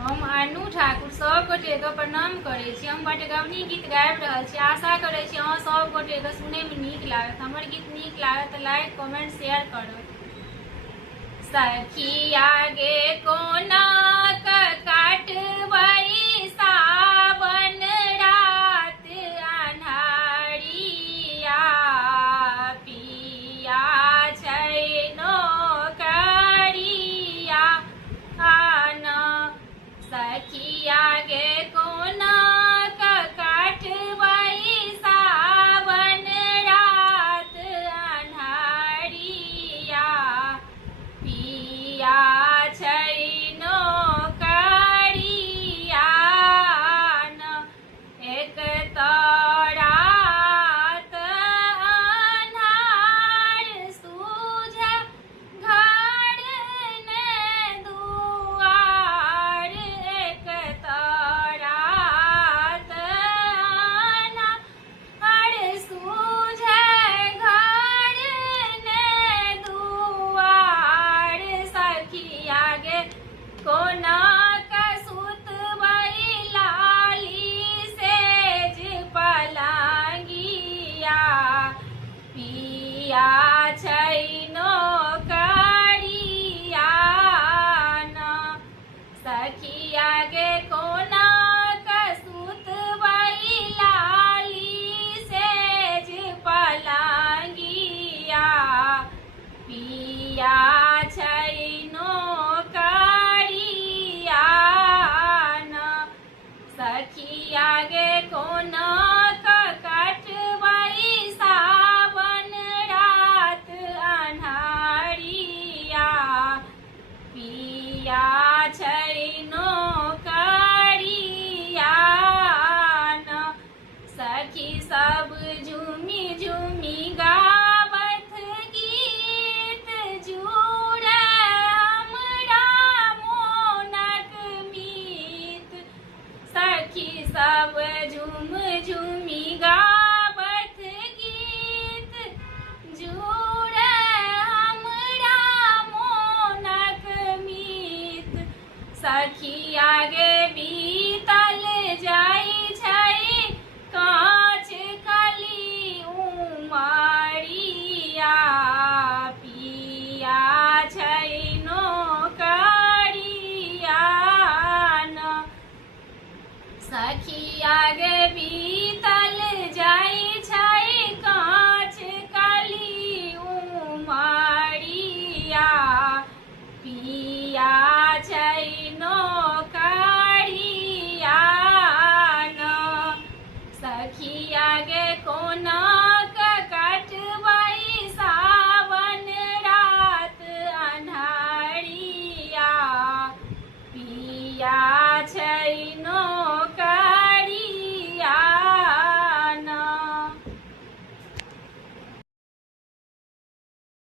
हम अनु ठाकुर सब गोटे के प्रणाम करे छी। हम बटगवनी गीत गाबि रहल छी। आशा करे छी अहाँ सब गोटे के सुने में नीक लागत। हमर गीत नीक लागत तऽ लाइक कमेंट शेयर करब। सखिया गे कोना काटबै सावन रात अन्हारिया पिया छै नौकरिया आना। सखिया गे कोना काटबै सावन रात अन्हारिया पिया छै नौकरिया एक तरात अन्हार सूझे घर ने दुआर एक तरात अन्हार सूझे घर ने दुआर। सखिया गे कोना सुतबै लाली सेज पलंगिया पिया छै नौकरिया ना। सखिया गे कोना सुतबै लाली सेज पलंगिया पिया छै नौकरिया ना। सखिया गे कोना काटबै सावन रात अन्हारिया पिया छै नौकरिया ना। सखी सब झूमी झूमी गावत गीत जुड़े हमरा मोनक मीत। सखी सब झूम झूमी गावत गीत जुड़े हमरा मोनक मीत। सखिया गे बीतल जाइ छै काँच कली उमरिया पिया छै नौकरिया ना। सखिया गे बीतल जाइ छै काँच कली उमरिया पिया छै नौकरिया ना। सखिया गे कोना